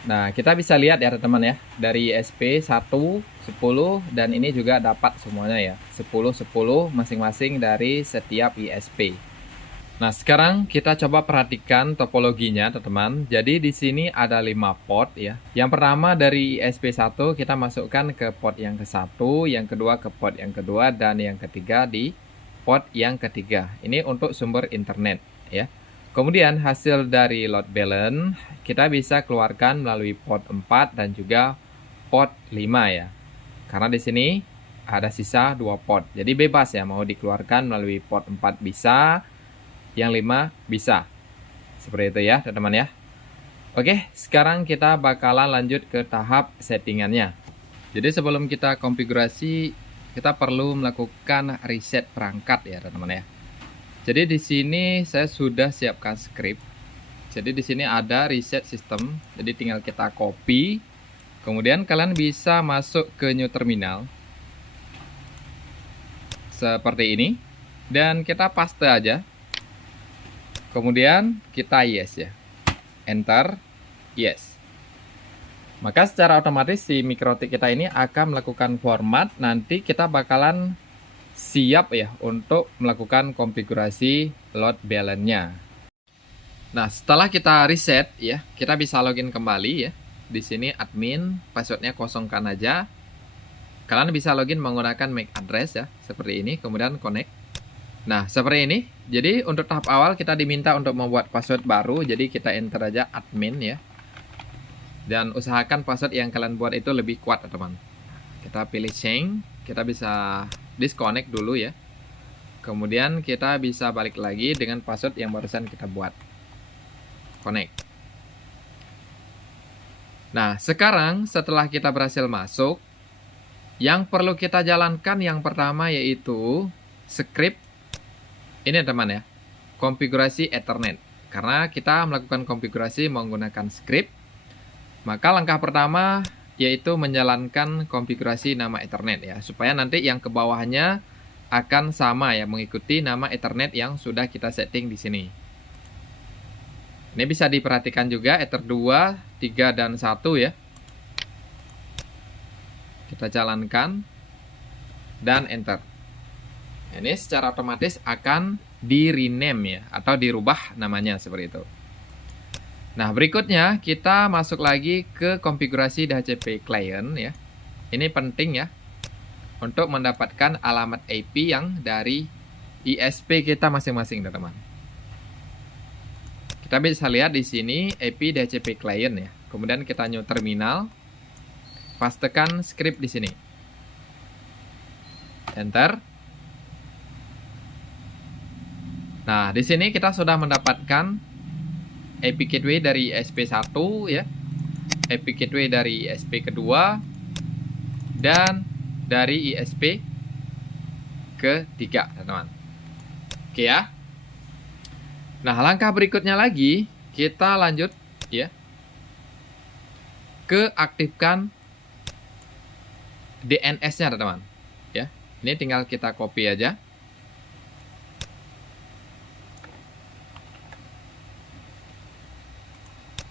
Nah, kita bisa lihat ya teman-teman ya, dari SP 1, 10, dan ini juga dapat semuanya ya, 10, 10 masing-masing dari setiap ISP. Nah, sekarang kita coba perhatikan topologinya teman-teman. Jadi di sini ada 5 port ya. Yang pertama dari ISP1 kita masukkan ke port yang ke-1, yang kedua ke port yang kedua, dan yang ketiga di port yang ketiga. Ini untuk sumber internet ya. Kemudian hasil dari load balance kita bisa keluarkan melalui port 4 dan juga port 5 ya. Karena di sini ada sisa 2 port. Jadi bebas ya, mau dikeluarkan melalui port 4 bisa, yang 5 bisa. Seperti itu ya teman-teman ya. Oke, sekarang kita bakalan lanjut ke tahap settingannya. Jadi sebelum kita konfigurasi, kita perlu melakukan reset perangkat ya teman-teman ya. Jadi di sini saya sudah siapkan script. Jadi di sini ada reset system. Jadi tinggal kita copy. Kemudian kalian bisa masuk ke new terminal. Seperti ini. Dan kita paste aja. Kemudian kita yes ya. Enter. Yes. Maka secara otomatis si mikrotik kita ini akan melakukan format. Nanti kita bakalan siap ya untuk melakukan konfigurasi load balance-nya. Nah, setelah kita reset ya, kita bisa login kembali ya. Di sini admin, passwordnya kosongkan aja. Kalian bisa login menggunakan MAC address ya, seperti ini, kemudian connect. Nah, seperti ini. Jadi untuk tahap awal kita diminta untuk membuat password baru, jadi kita enter aja admin ya. Dan usahakan password yang kalian buat itu lebih kuat, teman. Kita pilih change, kita bisa disconnect dulu ya. Kemudian kita bisa balik lagi dengan password yang barusan kita buat. Connect. Nah, sekarang setelah kita berhasil masuk, yang perlu kita jalankan yang pertama yaitu script. Ini teman ya, konfigurasi Ethernet. Karena kita melakukan konfigurasi menggunakan script, maka langkah pertama yaitu menjalankan konfigurasi nama Ethernet ya, supaya nanti yang ke bawahnya akan sama ya, mengikuti nama Ethernet yang sudah kita setting di sini. Ini bisa diperhatikan juga Ether 2, 3, dan 1 ya. Kita jalankan dan enter. Ini secara otomatis akan di-rename ya, atau dirubah namanya seperti itu. Nah, berikutnya kita masuk lagi ke konfigurasi DHCP client ya. Ini penting ya untuk mendapatkan alamat IP yang dari ISP kita masing-masing, teman-teman. Kita bisa lihat di sini IP DHCP client ya. Kemudian kita new terminal, pastekan script di sini. Enter. Nah, di sini kita sudah mendapatkan IP gateway dari ISP1 ya, IP gateway dari ISP kedua, dan dari ISP ketiga, teman-teman. Oke ya. Nah, langkah berikutnya lagi kita lanjut ya ke aktifkan DNS-nya, teman-teman. Ya, ini tinggal kita copy aja.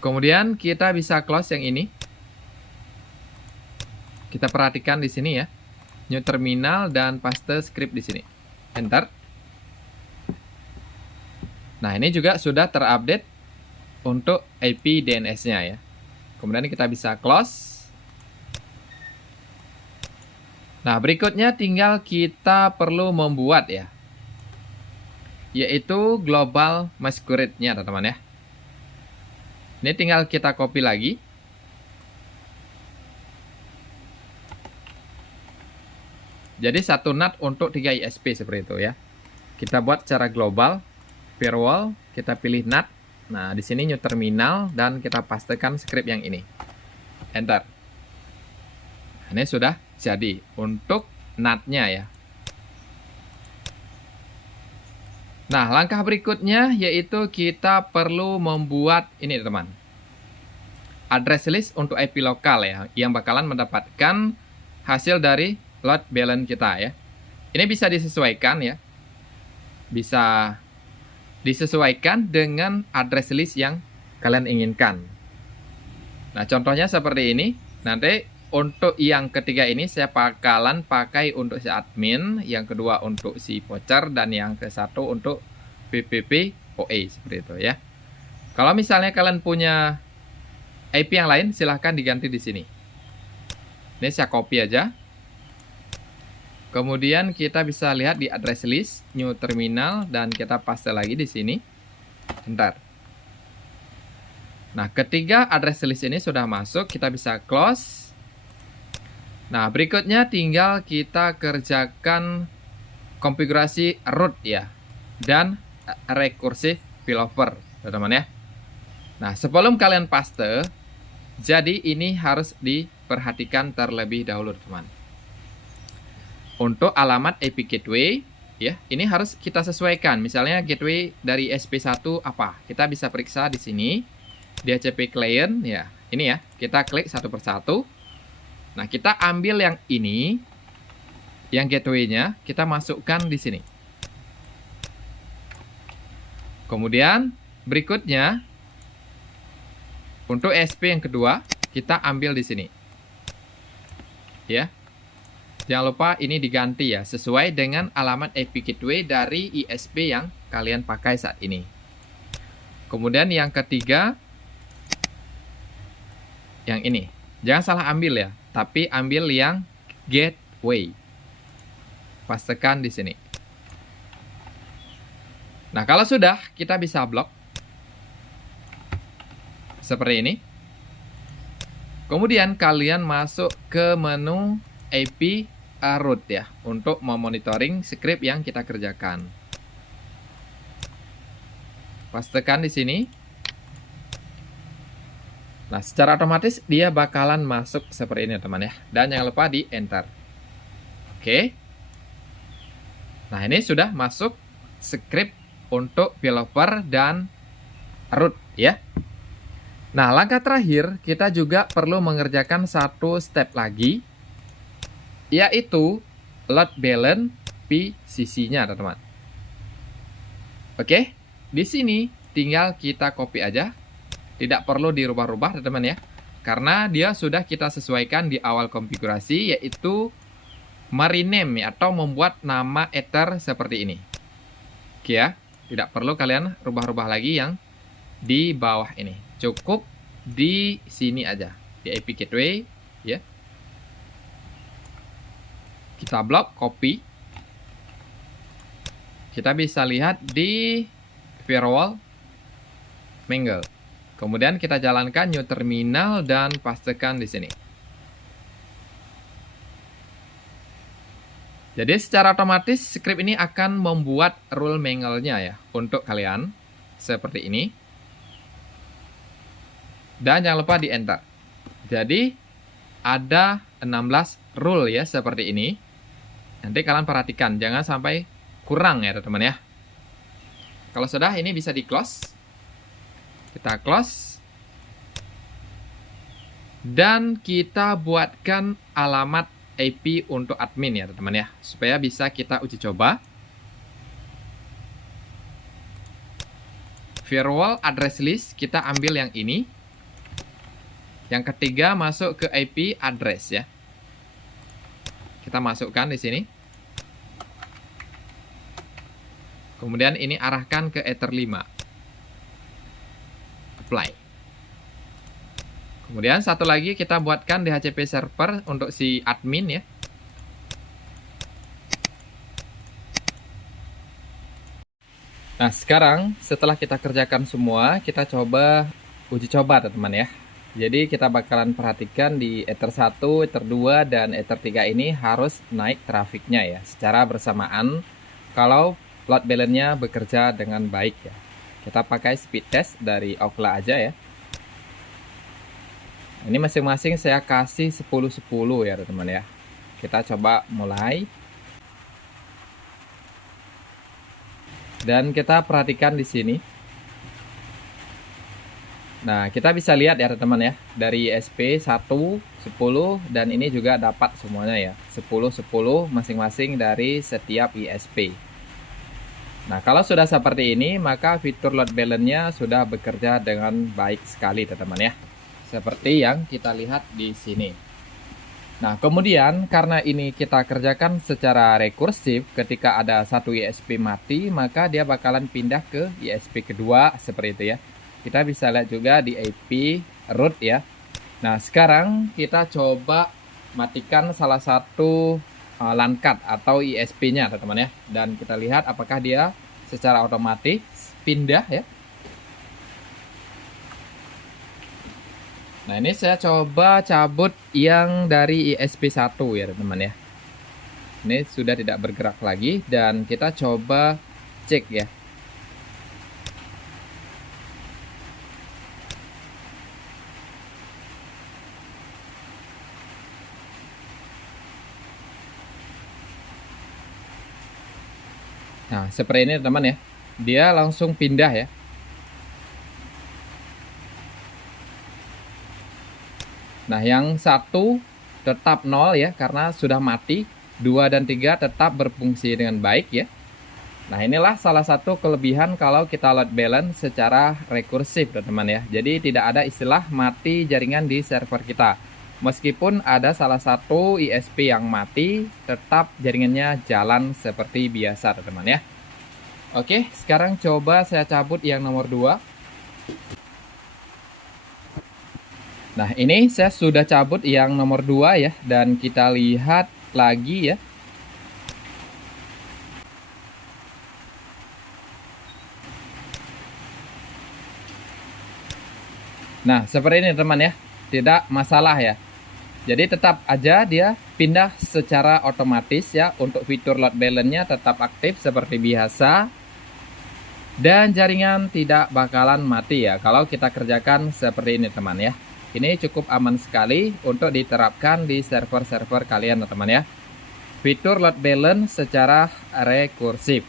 Kemudian kita bisa close yang ini. Kita perhatikan di sini ya. New terminal dan paste script di sini. Enter. Nah, ini juga sudah terupdate untuk IP DNS-nya ya. Kemudian kita bisa close. Nah, berikutnya tinggal kita perlu membuat ya, yaitu global masquerade-nya, teman-teman ya. Ini tinggal kita copy lagi. Jadi satu NAT untuk 3 ISP seperti itu ya. Kita buat secara global, firewall, kita pilih NAT. Nah, di sini new terminal dan kita pastekan script yang ini. Enter. Ini sudah jadi untuk NAT-nya ya. Nah, langkah berikutnya yaitu kita perlu membuat ini, teman. Address list untuk IP lokal ya, yang bakalan mendapatkan hasil dari load balance kita ya. Ini bisa disesuaikan ya. Bisa disesuaikan dengan address list yang kalian inginkan. Nah, contohnya seperti ini. Nanti untuk yang ketiga ini saya bakalan pakai untuk si admin, yang kedua untuk si voucher, dan yang ke satu untuk PPP OE seperti itu ya. Kalau misalnya kalian punya IP yang lain, silahkan diganti di sini. Ini saya copy aja. Kemudian kita bisa lihat di address list, new terminal, dan kita paste lagi di sini. Enter. Nah, ketiga address list ini sudah masuk, kita bisa close. Nah, berikutnya tinggal kita kerjakan konfigurasi root ya, dan recursive failover, teman-teman ya. Nah, sebelum kalian paste, jadi ini harus diperhatikan terlebih dahulu, teman. Untuk alamat IP gateway, ya, ini harus kita sesuaikan. Misalnya gateway dari SP1 apa? Kita bisa periksa di sini. Di HCP client ya, ini ya, kita klik satu persatu. Nah, kita ambil yang ini, yang gateway-nya, kita masukkan di sini. Kemudian berikutnya untuk SP yang kedua, kita ambil di sini. Ya. Jangan lupa ini diganti ya, sesuai dengan alamat IP gateway dari ISP yang kalian pakai saat ini. Kemudian yang ketiga, yang ini. Jangan salah ambil ya, tapi ambil yang gateway. Pastekan di sini. Nah, kalau sudah, kita bisa blok. Seperti ini. Kemudian kalian masuk ke menu IP root ya, untuk memonitoring script yang kita kerjakan. Pastekan di sini. Nah, secara otomatis dia bakalan masuk seperti ini, teman ya. Dan jangan lupa di enter. Oke. Nah, ini sudah masuk script untuk failover dan root ya. Nah, langkah terakhir kita juga perlu mengerjakan satu step lagi, yaitu load balance PCC-nya, teman-teman. Oke, di sini tinggal kita copy aja. Tidak perlu dirubah-rubah, teman-teman ya. Karena dia sudah kita sesuaikan di awal konfigurasi, yaitu merename atau membuat nama Ether seperti ini. Oke ya, tidak perlu kalian rubah-rubah lagi yang di bawah ini. Cukup di sini aja, di IP gateway ya. Kita blok, copy. Kita bisa lihat di firewall mingle. Kemudian kita jalankan new terminal dan pastekan di sini. Jadi secara otomatis script ini akan membuat rule mingle-nya ya untuk kalian seperti ini. Dan jangan lupa di enter. Jadi ada 16 rule ya seperti ini. Nanti kalian perhatikan jangan sampai kurang ya teman-teman ya. Kalau sudah ini bisa di close. Kita close. Dan kita buatkan alamat IP untuk admin ya teman-teman ya, supaya bisa kita uji coba. Firewall address list kita ambil yang ini. Yang ketiga masuk ke IP address ya. Kita masukkan di sini. Kemudian ini arahkan ke Ether 5. Apply. Kemudian satu lagi kita buatkan DHCP server untuk si admin ya. Nah, sekarang setelah kita kerjakan semua, kita coba uji coba teman-teman ya. Jadi kita bakalan perhatikan di Ether 1, Ether 2, dan Ether 3 ini harus naik trafiknya ya, secara bersamaan kalau load balance-nya bekerja dengan baik ya. Kita pakai speed test dari Ookla aja ya. Ini masing-masing saya kasih 10-10 ya teman-teman ya. Kita coba mulai. Dan kita perhatikan di sini. Nah, kita bisa lihat ya teman-teman ya. Dari SP 1, 10, dan ini juga dapat semuanya ya. 10-10 masing-masing dari setiap ISP. Nah, kalau sudah seperti ini, maka fitur load balance-nya sudah bekerja dengan baik sekali teman-teman ya. seperti yang kita lihat di sini. Nah, kemudian karena ini kita kerjakan secara rekursif, ketika ada satu ISP mati, maka dia bakalan pindah ke ISP kedua seperti itu ya. Kita bisa lihat juga di IP root ya. Nah, sekarang kita coba matikan salah satu LAN card atau ISP-nya, teman-teman ya. Dan kita lihat apakah dia secara otomatis pindah ya. Nah, ini saya coba cabut yang dari ISP1 ya teman-teman ya. Ini sudah tidak bergerak lagi dan kita coba cek ya. Nah, seperti ini teman ya. Dia langsung pindah ya. Nah, yang satu tetap 0 ya, karena sudah mati. 2 dan 3 tetap berfungsi dengan baik ya. Nah, inilah salah satu kelebihan kalau kita load balance secara rekursif, teman-teman ya. Jadi tidak ada istilah mati jaringan di server kita. Meskipun ada salah satu ISP yang mati, tetap jaringannya jalan seperti biasa, teman-teman ya. Oke, sekarang coba saya cabut yang nomor 2. Nah, ini saya sudah cabut yang nomor 2 ya, dan kita lihat lagi ya. Nah, seperti ini teman ya, tidak masalah ya. Jadi tetap aja dia pindah secara otomatis ya, untuk fitur load balance-nya tetap aktif seperti biasa. Dan jaringan tidak bakalan mati ya, kalau kita kerjakan seperti ini teman ya. Ini cukup aman sekali untuk diterapkan di server-server kalian teman-teman ya. Fitur load balance secara rekursif.